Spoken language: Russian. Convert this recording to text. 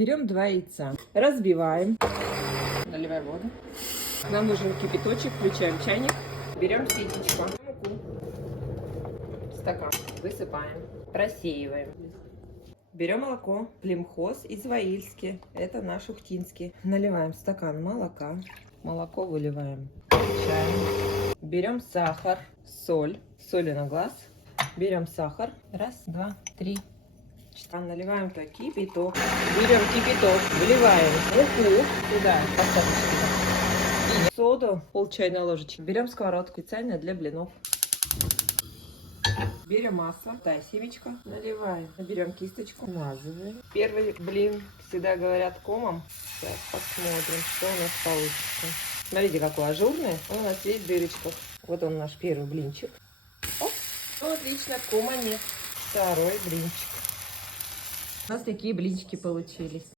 Берем 2 яйца, разбиваем, наливаем воду. Нам нужен кипяточек, включаем чайник, берем ситечко, муку, стакан, высыпаем, просеиваем. Берем молоко, Плимхоз Изваильский, это наш ухтинский. Наливаем стакан молока, молоко выливаем, включаем. Берем сахар, соль, соли на глаз. Берем сахар, 1, 2, 3, 4. Наливаем туда кипяток. Берем кипяток, выливаем муку туда, посадочку. И соду, пол чайной ложечки. Берем сковородку специально для блинов. Берем масло, семечко, наливаем. Берем кисточку, смазываем. Первый блин, всегда говорят, комом. Сейчас посмотрим, что у нас получится. Смотрите, какой ажурный. Он у нас весь в дырочках. Вот он наш первый блинчик. Оп. Ну, отлично, кома нет. Второй блинчик. У нас такие блинчики получились.